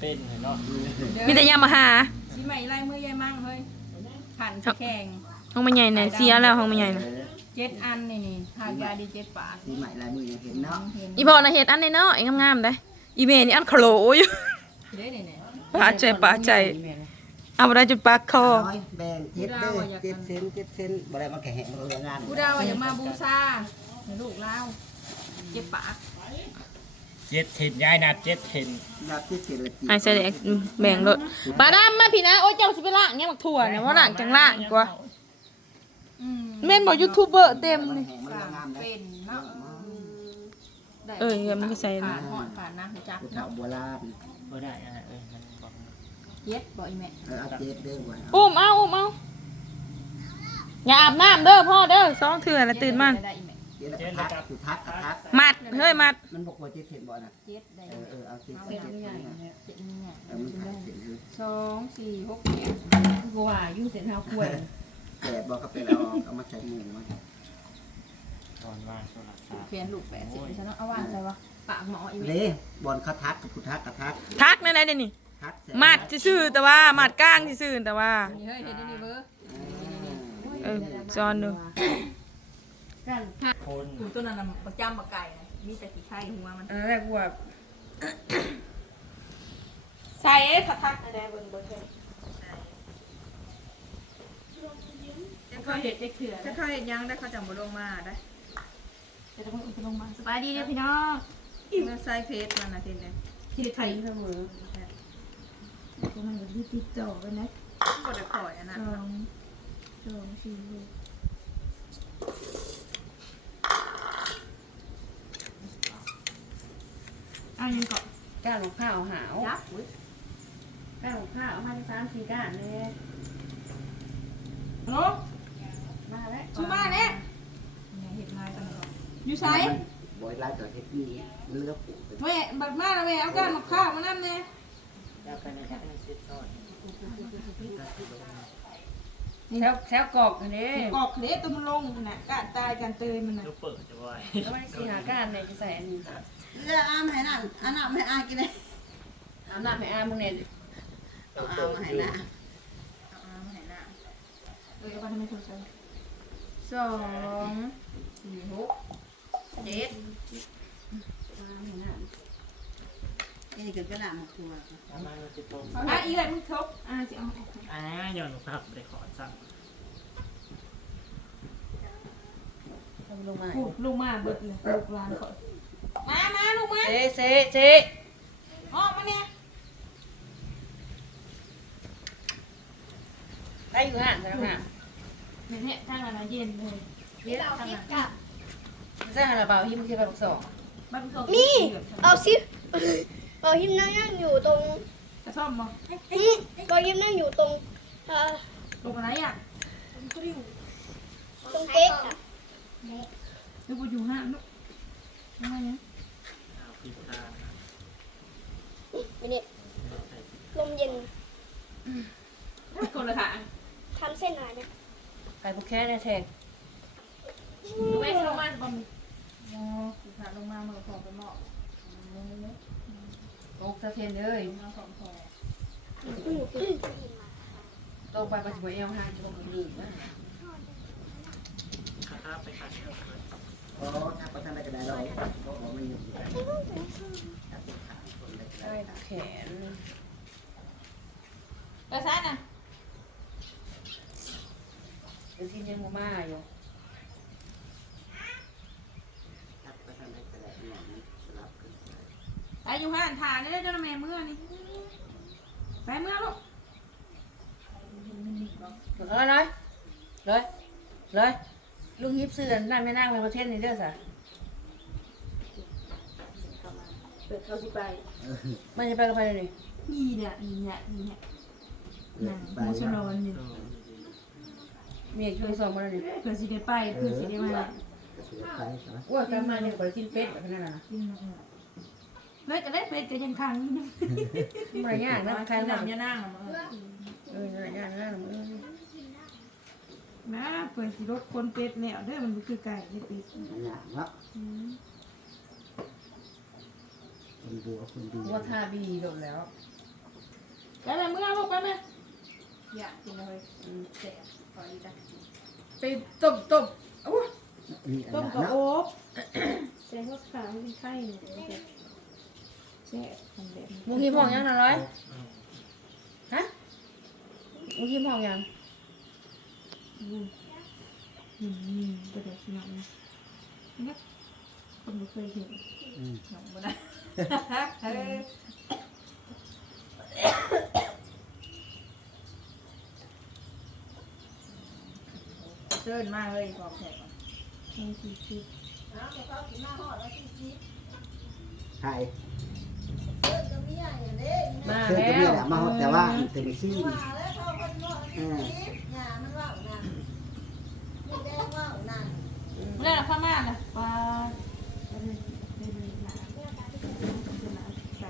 เป็นเนาะมีแต่ยามาหาสีใหม่ลายมือยายมั่งเฮ้ยผ่านแข่งห้องมันใหญ่น่ะเสียแล้วห้องมันใหญ่น่ะเจ็ดอันนี่นี่หากยาดีเจ็ดบาทสีใหม่ลายมือยังเห็นเนาะเห็นอีพอน่ะเฮ็ดอันน้อยๆงามๆได้อีเมนี่อันโคลอยู่เด้นี่เนี่ยปาใจปาใจเอาบ่ได้จุดปากคอน้อยแบ่งเจ็ดเด้อเจ็ดเซนเจ็ดเซนบ่ได้มาแข่งเรืองานผู้ดาวว่าอยากมาบูชาให้ลูกเล่าเจ็บปาก เจ็ดเทนยายนัดเจ็ดเทนรับที่เจ็ดละจีไอ้ใส่แดกแบ่งรถปลาดำมาพี่นะโอ้ยเจ้าสิไปล้างเนี่ยบักถั่วเนี่ยว่าล้างจังล้างกว่าอืมแม่นบ่ยูทูบเบอร์เต็มเลย มันสร้างามได้เป็นเนาะเออเดี๋ยมันก็ใส่ผ่านหอดผ่านนะจักผู้เฒ่าโบราณบ่ได้อะเออมันบอกเจ็ดบ่อีแม่เออเอาเจ็ดเด้อบ่อุ้มเอาอุ้มเอาอย่าอาบน้ำเด้อพ่อเด้อสองเถื่อแล้วตื่นมาได้อีแม่ เจ็ดแล้วก็ทักคือทักกับทักมัดเฮ้ยมัดมันบอกว่าเจ็ดเซนบ่น่ะเจ็ดได้เออเออเอาเจ็ดเอาเจ็ดเจ็ดเจ็ดใหญ่เนี่ยเจ็ดนี่เนี่ยเออมันขายเจ็ดเลยสองสี่หกแปดกูว่าอยู่เส้นเท้าคุ้ยแปดบอกกับไปแล้วเอามาใส่มือมันตอนว่าโซลาร์ซาเขียนลูกแปดสิบฉันเอาว่างใส่วะปากหมออีแม่เด้บอลเขาทักกับผู้ทักกับทักทักในไหนเดี๋ยวนี้ทักเสร็จมัดซื่อๆแต่ว่ามัดก้างซื่อๆแต่ว่านี่เฮ้ยเห็นนี่เบอร์เออจอนดู กันคนกูตัวนั้นน่ะประจำปากไก่นะมีแต่ขี้ไข่หัวมันอันแรกกูว่าใส่เอ๊ะทักในไหนเบิ่งเบิ่งจะเขาเห็ดจะเขือจะเขาเห็ดยังได้เขาจังบ่ลงมาได้จะต้องไปลงมาสบายดีเด้อพี่น้องเมื่อไซเพจมันนะทีนี้ที่ไข่เสมอตัวมันอยู่ติดต่อกันนะก็ได้ขอยอันนั้นสองสองสี่หก อันนี้ก็ก้านของข้าวหาวยักษ์อุ้ยก้านของข้าวห้าสามสี่ก้านเลยฮัลโหลมาแล้วชูมาเนี่ยเห็ดลายกันก่อนอยู่ไซบอยไล่ต่อเฮ็ดนี่เลือกปลูกเป็นแม่บัดมาแล้วแม่เอาการมาข้าวมานั่นเนี่ยแล้วก็ในแค่ในซิดซอย แถวแถวกอกอันนี้กอกเคล็ดตัวมันลงน่ะการตายการเตยมันน่ะก็เปิดจะว่าแล้วมันสี่หาก้านเนี่ยจะใส่อันนี้เลือกอ้ามให้นั่นอันนั้นให้อากินเลยเอาหน้าให้อามึงเนี่ยเอาอ้ามให้นะเอามาให้หน้าเออเอาไปทำไมโทรศัพท์สองสี่หกเจ็ดนี่ ก็กระหน่ำครัวประมาณว่าสิบโมงอะอีอะไรมึงครบอะจะเอาอ่าย้อนครับได้ขอสั่งลงมาพูดลูกมาเบิดเลยลูกหลานขอยมามาลูกมาเซเซเซออกมาเนี่ยได้อยู่ห่างกันห่างเนี่ยเนี่ยทางอะไรเย็นเลยเย็นทางนั้นใช่ฮาราบาวที่มึงเคยไปบอกสองบ้านเขานี่เอาซิ เอาหิมนั่งนั่งอยู่ตรงกระท่อมมั้งอืมเอาหิมนั่งอยู่ตรงเอ่อลงอะไรอะตรงเก๊กอะดูกูอยู่ห้างลูกทำไมเนี่ยเอาพิซซ่าไม่เนี่ยลมเย็นคนละทางทำเส้นอะไรนะไก่พวกแค่เนี่ยแทงไม่ลงมาบอมอ๋อคือขาลงมาเมื่อของไปหมอก ตกสะเทียนเลยมาของพอตกไปปัจจุบันเอวห่างจะลงไปดีมากข้าไปขัดเอาเลยโอ้ถ้าประทานได้ก็ได้เราเพราะว่ามันอยู่ถ้าเป็นขาคนได้ก็ได้ได้แขนกระซ้ายน่ะเป็นที่ยังมาอยู่ ถ้าประทานได้ก็ได้เนี่ยมันสลับกันไป ไป อยู่ห้างทางนี่ได้เจ้าแม่เมื่อนี่ไปเมื่อลูกถึงแล้วเลยเลยเลยลุงยิบเสื้อนั่นไม่นั่งไปประเทศนี้เด้อสะเปิดเขาสิไปมันจะไปก็ไปเลยนี่นี่เนี่ยนี่เนี่ยนี่เนี่ยเลืนั่อกงไปมูชแล้วนอนนี่มีอีกช่วงสองมาเลยนี่เพื่อสิได้ไปเพื่อสิได้มาก็สิได้ไปใช่ไหมว่าตามมาเนี่ยไปกินเป็ดแบบนั้นนะกินมา เฮ้ยจะได้เป็ดก็ยังคังม่ยากนะใครนั่นำงยานั่งอะมึงเออยากนะเออนะเปิดสิรถคนเป็ดแล้วเด้อมันคือไก่เด้อเป็ดมันยากเนาะคนดูเอาคนดูว่าท่าบีโดดแล้วไปแม่มึงเอาลูกไปแม่อยากกินเลยเจ็บพอดีจ้ะไปต้มต้มโอ้ต้มกับโอ๊บแสดงว่าขาไม่เป็นไข้เนี่ย แซ่บทำแบบมึงหิมห้องยังน่ะร้อยอืมฮะมึงหิมห้องยังอืมอืมกระเด็นหนังนะคนไม่เคยเห็นอืมหนมบ่ได้เฮ้ยเชิญมากเลยบอกแขกก่อนทั้งชีวิตใช่ มาเสื้อแล้ตัวนี้วแหละมาฮอดแต่ว่าเต็มที่อืมเมื่อไหร่พม่าน่ะปลาเป็นเป็นหนาเป็นหนาใส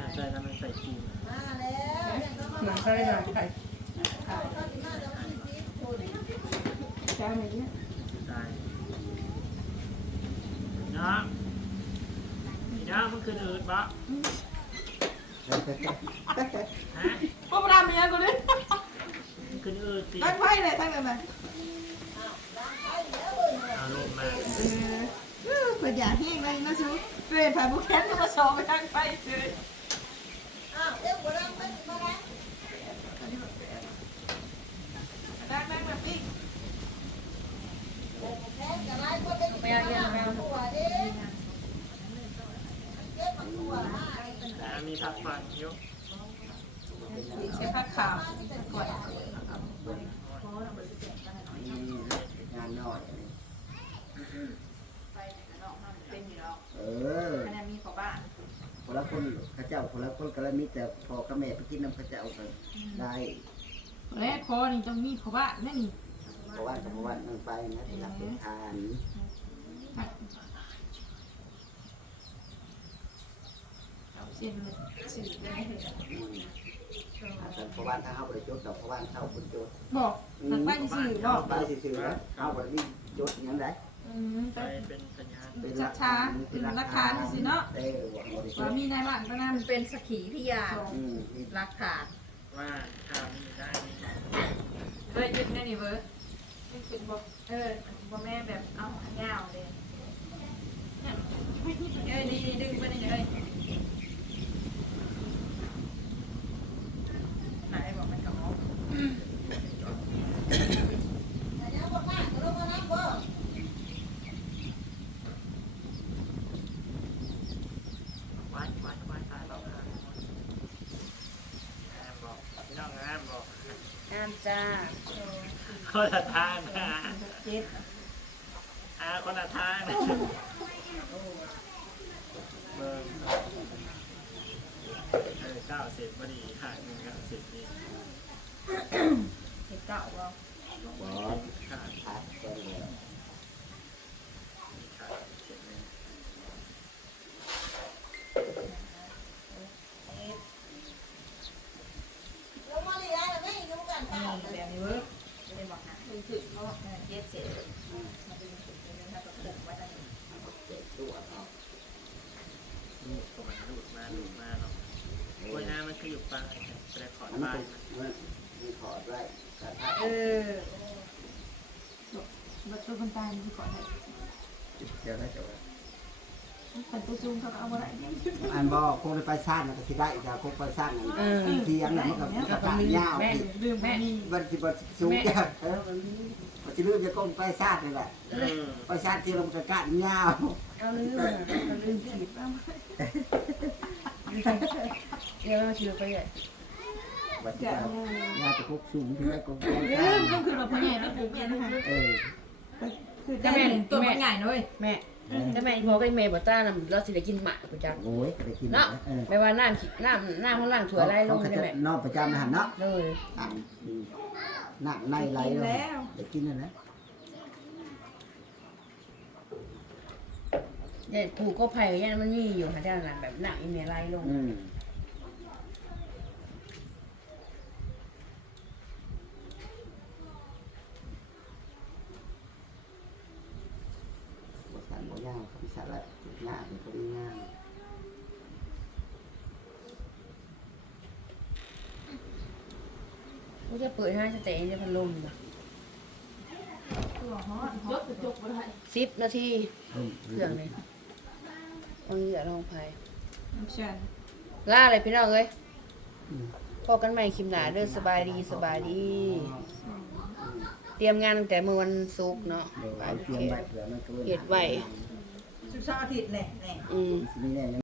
อาใจน้ำมันใส่ปูนเหมือนเคยหน่อยใครเจ้าไหนเนี่ยได้เนาะนี่เนาะมันคืออืดบ่ฮะ พวกเราเป็นยังกูเลยมันคืออืดติตั้งไพ่เลยตั้งเลยมาเอาลงมาเออเปิดอยากแห้งเลยนะชูเปลี่ยนผ่านบุคแคนก็มาสอบไปตั้งไพ่เลยตั้งตั้งแบบนี้ ไปเอาเงินไปเอา แต่มีผักฟันอยู่ ใช้ผ้าขาวก่อน อืมงานน้อย ไปเนาะมันเป็น อยู่แล้วเออคะแนนมีของบ้านคนละคนเข้าเจ้าคนละคนก็แล้วมีแต่พอกับแม่ไปกินน้ำเข้าเจ้าก็ได้แรกคอนี่ต้องมีเขาบ้านนั่นนี่เพราะว่าเพราะว่านั่งไปนะที่รับเป็นทานเส้นเลยสื่อได้เลยอืมแต่เพราะว่าถ้าเข้าไปจดดอกเพราะว่าเข้าคนจดบอกหลังบ้านสื่อบอกไปซื่อๆแล้วเข้าไปนี่จดอย่างไรอืมไปแต่เป็นสัญญาณ เป็นช้าๆเป็นราคาที่สิเนาะเออว่าบ่ได้จว่าดมีนายบ้านก็นั่มันนเป็นสขีพยานอืมนี่รักฐานว่าข้าวนี่ได้นี่เคยยึดแน่นี่เว้ยเออพ่อแม่แบบเอาอันยาวเลยเนี่ยเอ้ยนี่ดึงไปนี่เลยไหนบอกมันกับมอ ไว้ไว้ไว้ตายแล้วค่ะแอมบอกพี่น้องแอมบอก งานจ้า คนละทางนะอาคนละทางนะเบิ่งเก้าสิบพอดีหาเงินเก้าสิบนี่ เจ็ดเก้าบ่ บ่ ขาด ขาดก็เลย ขาดเจ็ดเลย นี่แบบนี้เว้ยไม่ ได้บอกนะคือถึงเพราะเจ็ดเสร็จมาดึงถึงจะเดินทางกับกลุ่มไว้ตอนนี้เจ็บตัวเอาลูกก็มาลูกมาลูกมาเนาะกล้วยน้ำมันคืออยู่ปลายไปได้ขอดมันปลายมันมันถอดไว้กระทะเออบัตรตัวคนตายนี่ก่อนเลยเจ้าแล้วเจ้าว่าแต่ตัวจูงเขาเอาอะไรเนี่ยอันบ่คงได้ไปซ่านมันก็สิได้อีกแล้วคงไปซ่านนั่นเทียงน่ะมันก็มันก็ตายยาวแม่อีกลืมแม่นี่มันสิบ่สูงจังเออมันมันสิลืมจะก้มไปซ่านนี่แหละเออไปซ่านทีละมันก็ก้านยาวเอาลืมอะเอาลืมขีดเดี๋ยวเราชิวไปใหญ่ว่าสิเอายาจะพกสูงที่ได้ก้มไปลืซ่านมก็คือเราพ่อใหญ่ไม่ปลูกเนี่ยนะคะเออคือจะจะเป็เป็นนตัวมันใหญ่นะเว้ยแม่ ถ้าแม่พอก็แม่บ่ต้านะเราสิได้กินหมากประจโอ้ยไปกินำเนาะเออแม่ว่าน้ำขี้น้ำน้ำข้างล่างถั่วไล่ลงเขาได้จะแม่นอนประจำนะฮะเนาะเลยอ่านหนักในไหลเลยเดี๋ยวกินเลยนะเนี่ยปลูกก็ไผ่ยันมันมีอยู่ค่ะด้านหลังแบบหนักอีเมลไล่ลง อืมบทสารบ่ยาวครับสาระจุดงานเป็นพอดีงาน จะเปิดให้สเตย์ในพัดลมนะตัวฮอตยกกระจกบ่ได้สิบนาทีเครื่องเลยเอาเหยื่อลองไปน้ำชันล่าเลยพี่น้องเอ้ยพอกันใหม่คลิปหนาเด้อสบายดีสบายดี เตรียมงานตั้งแต่เมื่อวันศุกร์เนาะเดี๋ยวเอาเตรียมไว้เผื่อมันเกินเหตุไว้สิบสองอาทิตย์แน่แน่อืมสิมีแน่